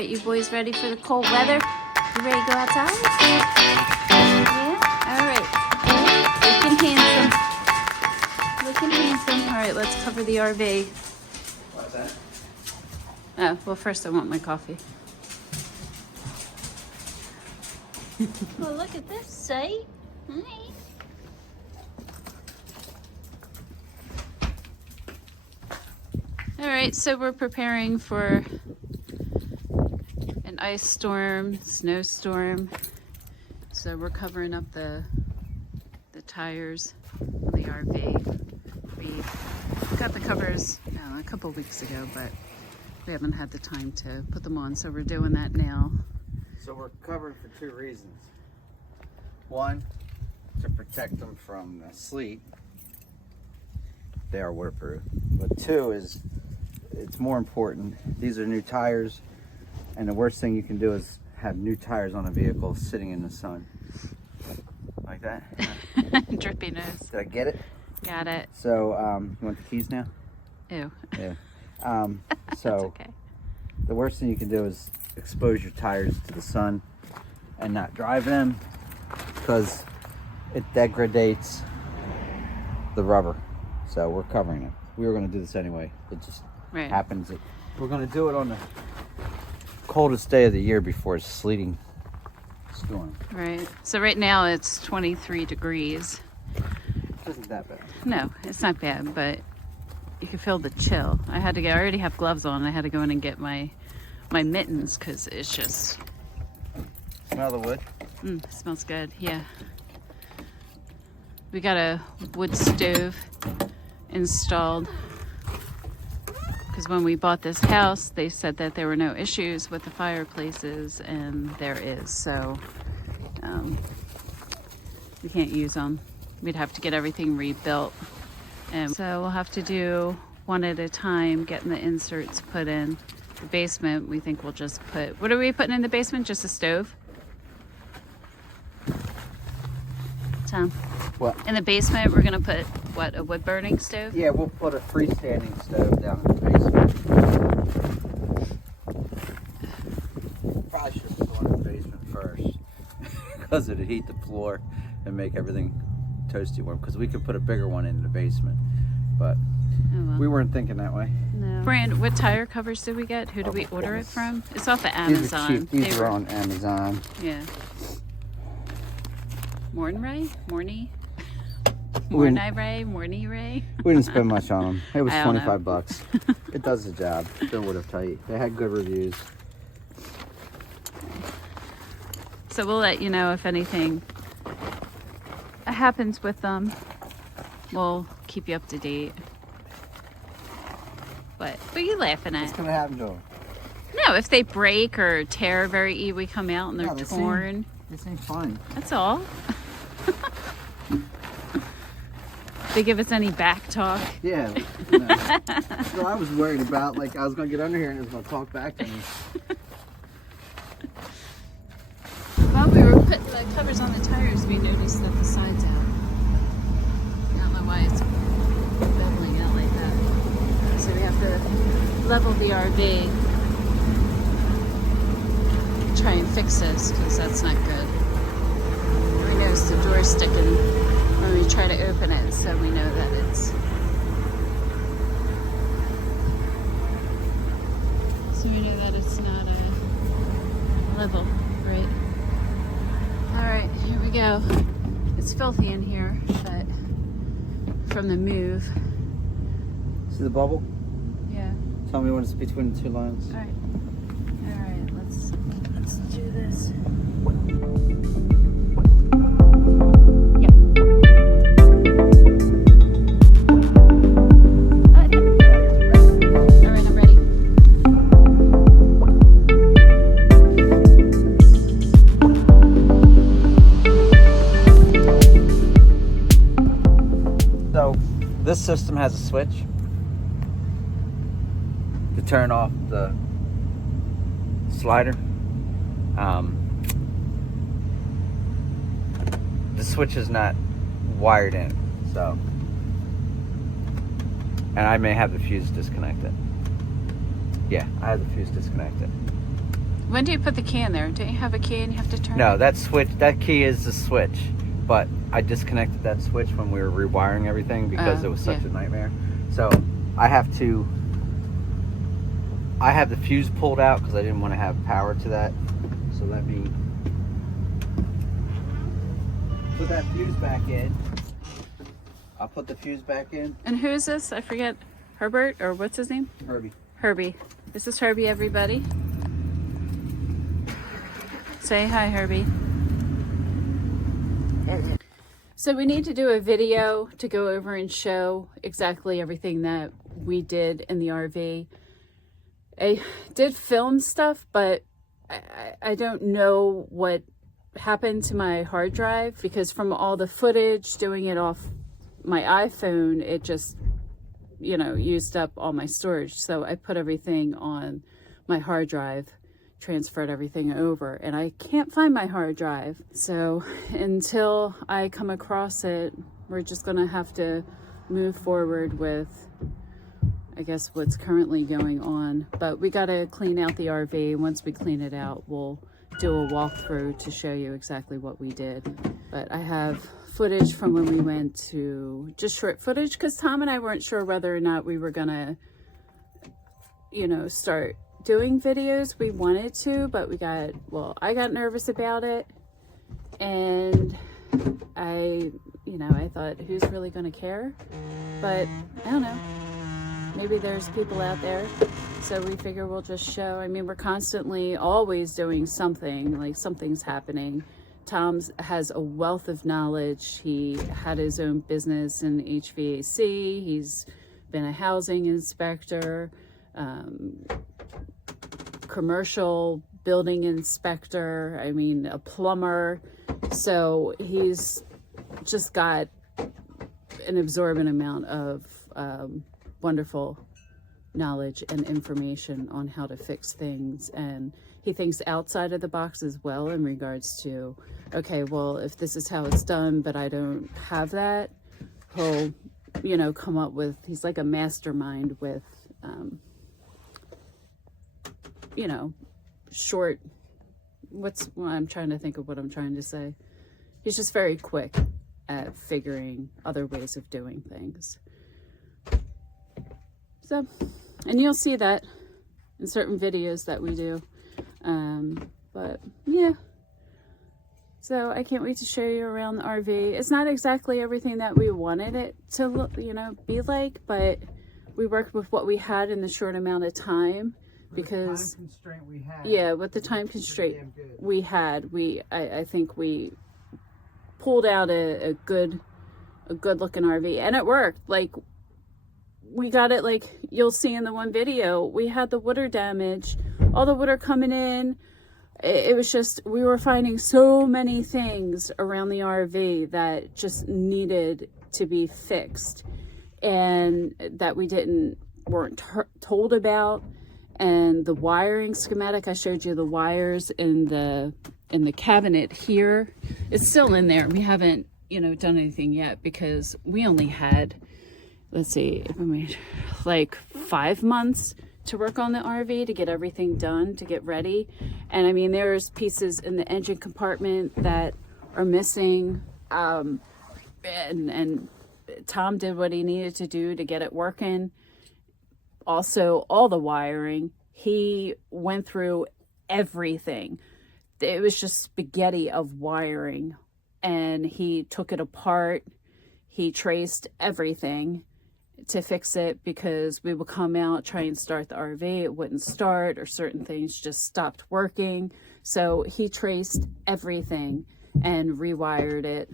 Are you boys ready for the cold weather? You ready to go outside? Yeah? Alright. Looking handsome. Looking handsome. Alright, let's cover the RV. What's that? Oh, well first I want my coffee. Well, look at this site. Hi. Alright, so we're preparing for an ice storm, snowstorm. So we're covering up the tires on the RV. We got the covers a couple weeks ago, but we haven't had the time to put them on, so we're doing that now. So we're covered for two reasons. One, to protect them from the sleet. They are waterproof. But two is, it's more important. These are new tires, and the worst thing you can do is have new tires on a vehicle sitting in the sun. Like that? Drippy nose. Did I get it? Got it. So, you want the keys now? Ew. Yeah. That's So, okay. the worst thing you can do is expose your tires to the sun and not drive them, because it degrades the rubber. So we're covering it. We were going to do this anyway. It just happens that we're going to do it on the coldest day of the year before a sleeting storm. Right. So right now it's 23 degrees. It isn't that bad. No, it's not bad, but you can feel the chill. I already have gloves on. I had to go in and get my mittens because it's just... Smell the wood? It smells good, yeah. We got a wood stove installed because when we bought this house, they said that there were no issues with the fireplaces, and there is. So we can't use them. We'd have to get everything rebuilt. And so we'll have to do one at a time, getting the inserts put in. The basement, we think we'll just put... What are we putting in the basement? Just a stove? Tom? What? In the basement, we're going to put, what, a wood-burning stove? Yeah, we'll put a freestanding stove down in the basement. Probably should have gone in the basement first, because it'd heat the floor and make everything toasty warm, because we could put a bigger one in the basement, but we weren't thinking that way. No. Brand, what tire covers did we get? Who did we order it from? It's off of Amazon. These are cheap. These are on Amazon. Yeah. Morning Morning Ray? We didn't spend much on them. It was I don't know. $25. It does the job. They're watertight. They had good reviews. So we'll let you know if anything happens with them. We'll keep you up to date. What are you laughing at? What's gonna happen to them? No, if they break or tear very easily, we come out and they're torn. This ain't fine. That's all. They give us any back talk? Yeah. You know. So I was worried about, like, I was gonna get under here and it was gonna talk back to me. While we were putting the covers on the tires, we noticed that the side's out. I don't know why it's bubbling out like that. So we have to level the RV, try and fix this, because that's not good. We noticed the door sticking when we try to open it, so we know that it's... So we know that it's not level, right? Alright, here we go. It's filthy in here, but from the move. See the bubble? Yeah. Tell me when it's between the two lines. Alright. Alright, let's do this. Yep. Alright, I'm ready. So, this system has a switch to turn off the slider. The switch is not wired in, so, and I may have the fuse disconnected. Yeah, I have the fuse disconnected. When do you put the key in there? Don't you have a key and you have to turn No, it? that key is the switch, but I disconnected that switch when we were rewiring everything because it was such a nightmare. So I have the fuse pulled out because I didn't want to have power to that. So let me put that fuse back in. I'll put the fuse back in. And who is this? I forget. Herbert, or what's his name? Herbie. Herbie. This is Herbie, everybody. Say hi, Herbie. So we need to do a video to go over and show exactly everything that we did in the RV. I did film stuff, but I don't know what happened to my hard drive, because from all the footage doing it off my iPhone, it just, you know, used up all my storage. So I put everything on my hard drive, transferred everything over, and I can't find my hard drive. So until I come across it, we're just gonna have to move forward with, I guess, what's currently going on. But we gotta clean out the RV. Once we clean it out, we'll do a walkthrough to show you exactly what we did. But I have footage from when we went to, just short footage, because Tom and I weren't sure whether or not we were gonna, you know, start doing videos. We wanted to, but I got nervous about it, and I thought, who's really gonna care? But I don't know, maybe there's people out there, so we figure we'll just show. I mean, we're constantly always doing something, like something's happening. Tom has a wealth of knowledge. He had his own business in HVAC. He's been a housing inspector, commercial building inspector, I mean, a plumber. So he's just got an absorbent amount of wonderful knowledge and information on how to fix things. And he thinks outside of the box as well, in regards to, okay, well, if this is how it's done, but I don't have that, he'll, you know, come up with, he's like a mastermind with, you know, I'm trying to think of what I'm trying to say. He's just very quick at figuring other ways of doing things. So, and you'll see that in certain videos that we do. But yeah, so I can't wait to show you around the RV. It's not exactly everything that we wanted it to look, you know, be like, but we worked with what we had in the short amount of time, because with the time constraint we had, yeah, with the time constraint we had, I think we pulled out a good looking RV, and it worked. Like, we got it, like you'll see in the one video, we had the water damage, all the water coming in. It was just, we were finding so many things around the RV that just needed to be fixed, and that we weren't told about. And the wiring schematic, I showed you the wires in the cabinet here. It's still in there. We haven't, you know, done anything yet, because we only had, let's see, like 5 months to work on the RV, to get everything done, to get ready. And I mean, there's pieces in the engine compartment that are missing. And Tom did what he needed to do to get it working. Also, all the wiring, he went through everything. It was just spaghetti of wiring, and he took it apart. He traced everything to fix it, because we would come out, try and start the RV, it wouldn't start, or certain things just stopped working. So he traced everything and rewired it.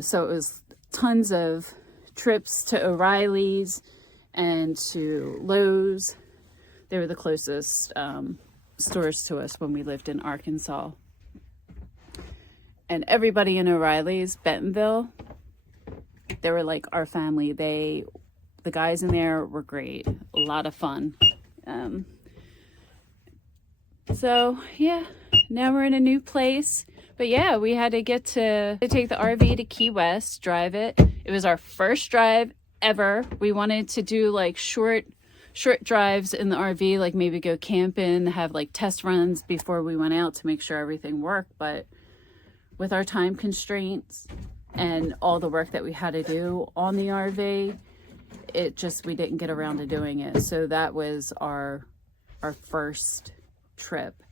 So it was tons of trips to O'Reilly's and to Lowe's. They were the closest stores to us when we lived in Arkansas. And everybody in O'Reilly's, Bentonville, they were like our family. The guys in there were great. A lot of fun. So yeah, now we're in a new place. But yeah, we had to get to take the RV to Key West, drive it. It was our first drive ever. We wanted to do like short short drives in the RV, like maybe go camping, have like test runs before we went out to make sure everything worked. But with our time constraints and all the work that we had to do on the RV, we didn't get around to doing it. So that was our first trip.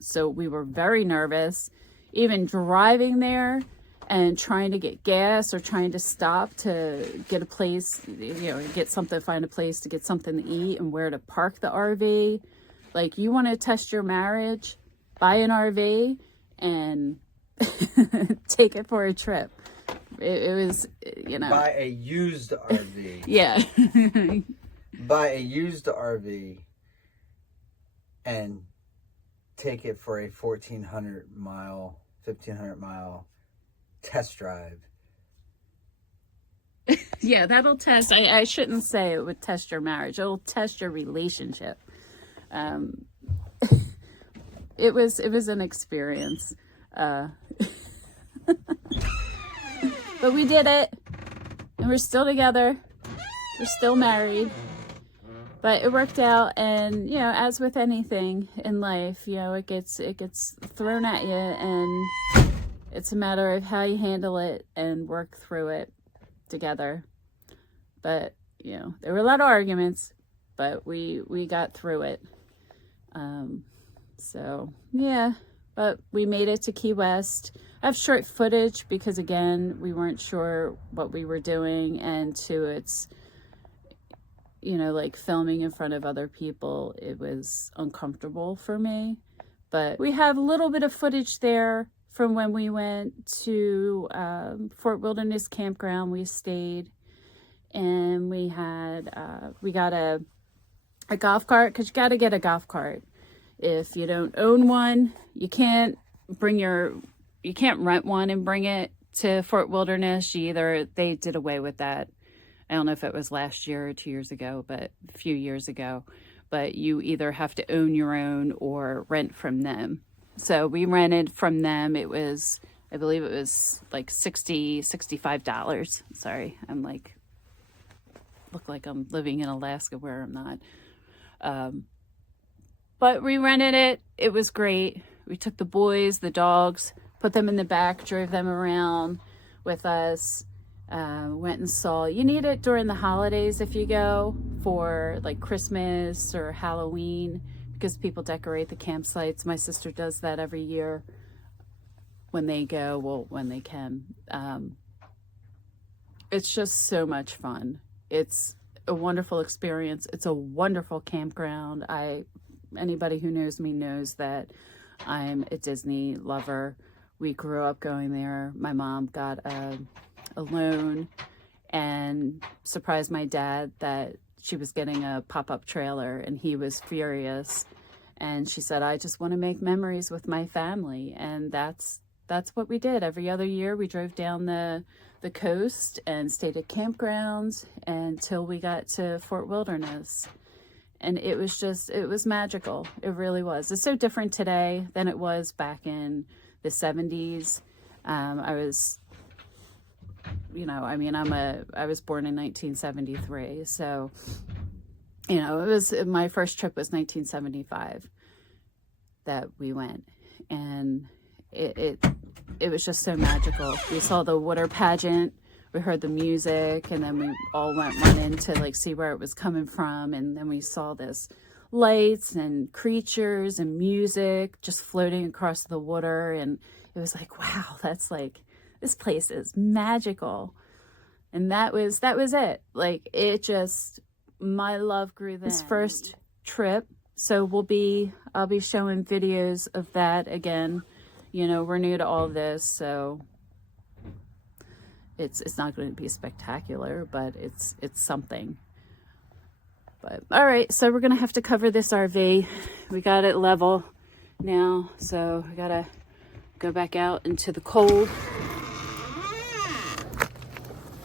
So we were very nervous, even driving there and trying to get gas or trying to stop to get a place, find a place to get something to eat and where to park the RV. Like, you want to test your marriage, buy an RV and take it for a trip. It was, Buy a used RV. Yeah. Buy a used RV and take it for a 1,400 mile, 1,500 mile test drive. Yeah, that'll test. I shouldn't say it would test your marriage. It'll test your relationship. It was an experience. But we did it, and we're still together. We're still married. But it worked out, and as with anything in life, it gets thrown at you, and it's a matter of how you handle it and work through it together. But there were a lot of arguments, but we got through it. So yeah, but we made it to Key West. I have short footage because, again, we weren't sure what we were doing, and it's like filming in front of other people, it was uncomfortable for me. But we have a little bit of footage there from when we went to Fort Wilderness Campground. We stayed, and we got a golf cart, because you got to get a golf cart. If you don't own one, you can't rent one and bring it to Fort Wilderness. They did away with that. I don't know if it was last year or 2 years ago, but a few years ago. But you either have to own your own or rent from them. So we rented from them. I believe it was like $65. Sorry, look like I'm living in Alaska where I'm not. But we rented it. It was great. We took the boys, the dogs, put them in the back, drove them around with us. Went and saw. You need it during the holidays if you go for like Christmas or Halloween, because people decorate the campsites. My sister does that every year when they go, when they can. It's just so much fun. It's a wonderful experience. It's a wonderful campground. Anybody who knows me knows that I'm a Disney lover. We grew up going there. My mom got a loan and surprised my dad that she was getting a pop-up trailer, and he was furious. And she said, I just want to make memories with my family. And that's what we did. Every other year we drove down the coast and stayed at campgrounds until we got to Fort Wilderness. And it was magical. It really was. It's so different today than it was back in the 70s. I was born in 1973. So, my first trip was 1975 that we went. And it was just so magical. We saw the water pageant. We heard the music, and then we all went running to see where it was coming from. And then we saw this lights and creatures and music just floating across the water. And it was like, wow, this place is magical. And that was it. My love grew then. This first trip. So I'll be showing videos of that again. We're new to all this, so it's not going to be spectacular, but it's something. But all right, so we're going to have to cover this RV. We got it level now, so we got to go back out into the cold.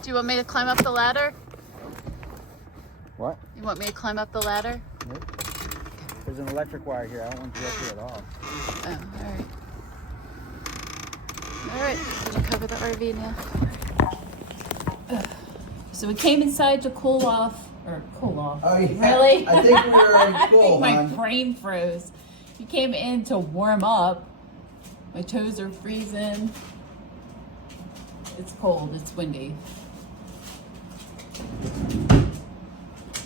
Do you want me to climb up the ladder? What? You want me to climb up the ladder? Nope. There's an electric wire here. I don't want you up here at all. Oh, all right. All right, did you cover the RV now? So we came inside to cool off or cool off. Oh, yeah. Really? I think we were already I cool, think my hon. brain froze. You came in to warm up. My toes are freezing. It's cold, it's windy.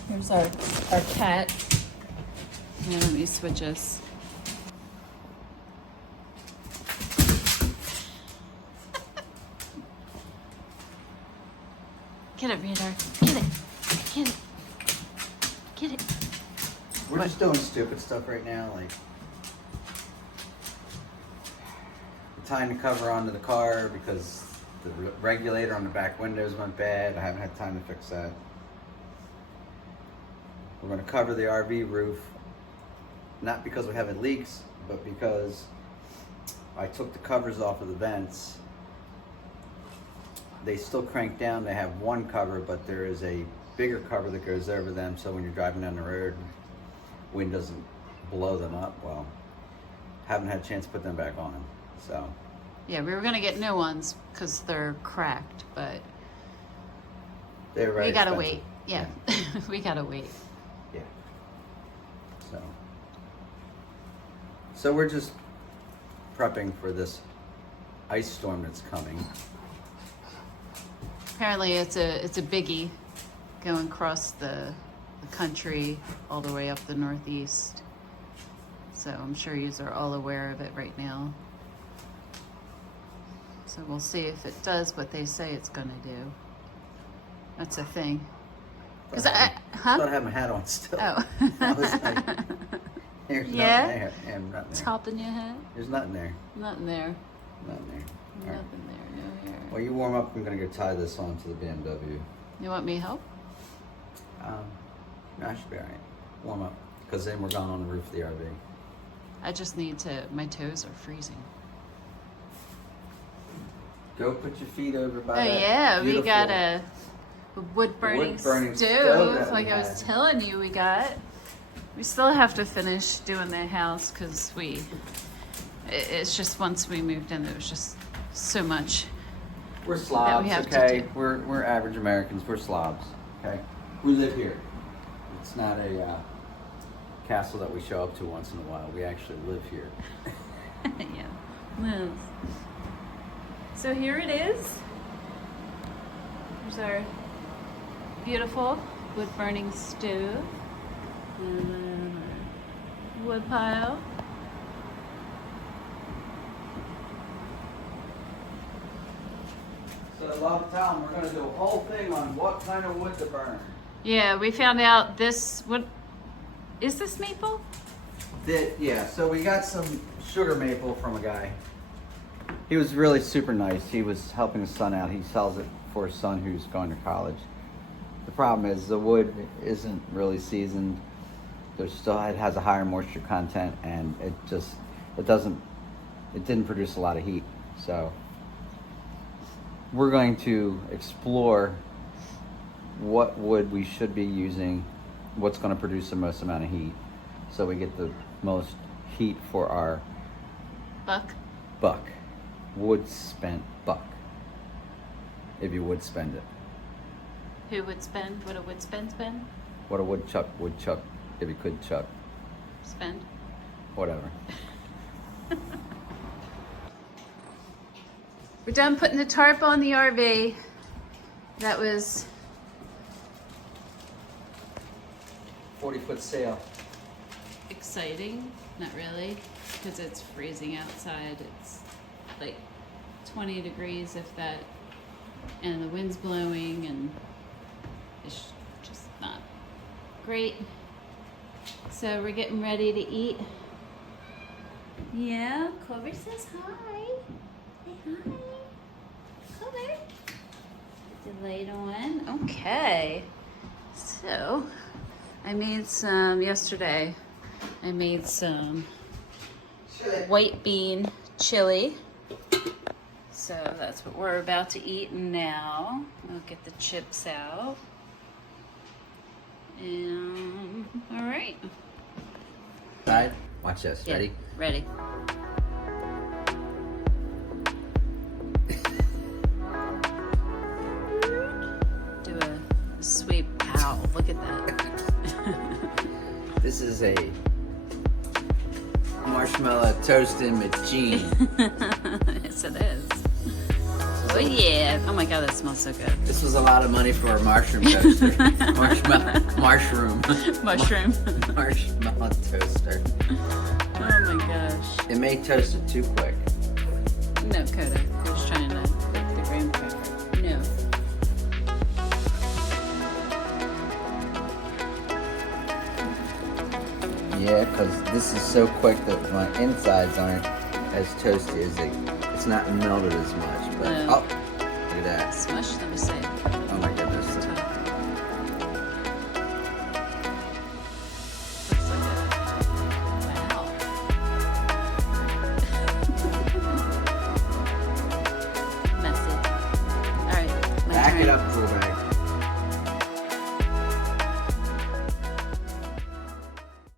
Here's our cat. Now let me switch us. Get it, Radar. Get it. Get it. Get it. We're just doing stupid stuff right now, like tying the cover onto the car because the regulator on the back windows went bad. I haven't had time to fix that. We're going to cover the RV roof, not because we're having leaks, but because I took the covers off of the vents. They still crank down. They have one cover, but there is a bigger cover that goes over them, so when you're driving down the road, wind doesn't blow them up. Well, haven't had a chance to put them back on, so. Yeah, we were gonna get new ones because they're cracked, but They're very we gotta expensive. wait. Yeah, we gotta wait. Yeah. So we're just prepping for this ice storm that's coming. Apparently, it's a biggie going across the country all the way up the Northeast. So I'm sure you are all aware of it right now. So we'll see if it does what they say it's gonna do. That's a thing. Cause I huh? thought I had my hat on still. Oh. I was like, there's Yeah? nothing there. Yeah, nothing there. Top in your head? There's nothing there. Nothing there. Nothing there. All right. Nothing there. No hair. While you warm up, I'm gonna go tie this onto the BMW. You want me to help? No, I should be all right. Warm up, because then we're going on the roof of the RV. I just need to. My toes are freezing. Go put your feet over by Oh that yeah, we beautiful- got a wood burning wood-burning stove, stove that like we I was had. telling you we got. We still have to finish doing the house because it's just once we moved in, there was just so much. We're slobs, have to okay? do. We're average Americans. We're slobs, okay? We live here. It's not a castle that we show up to once in a while. We actually live here. Yeah. Liz. So here it is. Here's our beautiful wood burning stove. And our wood pile. So a lot of time we're going to do a whole thing on what kind of wood to burn. Yeah, we found out this, what, is this maple? Yeah, so we got some sugar maple from a guy. He was really super nice. He was helping his son out. He sells it for his son who's going to college. The problem is the wood isn't really seasoned. There's still, it has a higher moisture content, and it didn't produce a lot of heat. So we're going to explore what wood we should be using, what's going to produce the most amount of heat, so we get the most heat for our Buck. wood spent buck, if you would spend it. Who would spend? What a would spend? What a woodchuck would chuck if he could chuck. Spend. Whatever. We're done putting the tarp on the RV. That was 40-foot sail. exciting. Not really, because it's freezing outside. It's like 20 degrees, if that, and the wind's blowing, and it's just not great. So we're getting ready to eat. Yeah, Clover says hi. Say hi. Clover. Put the light on. Okay. So, I made some yesterday. I made some white bean chili. So that's what we're about to eat now. I'll get the chips out. And all right. Side. Watch this. Yeah, Ready? Ready. Do a sweep. Ow. look at that. This is a marshmallow toasted machine. Yes, it is. Oh yeah! Oh my god, that smells so good. This was a lot of money for a mushroom toaster. Mushroom toaster. Oh my gosh. It may toast it too quick. No, Coda. I was trying to make the graham cracker. No. Yeah, because this is so quick that my insides aren't as toasty as it's not melted as much. But No. oh, look at that. Smush them, say.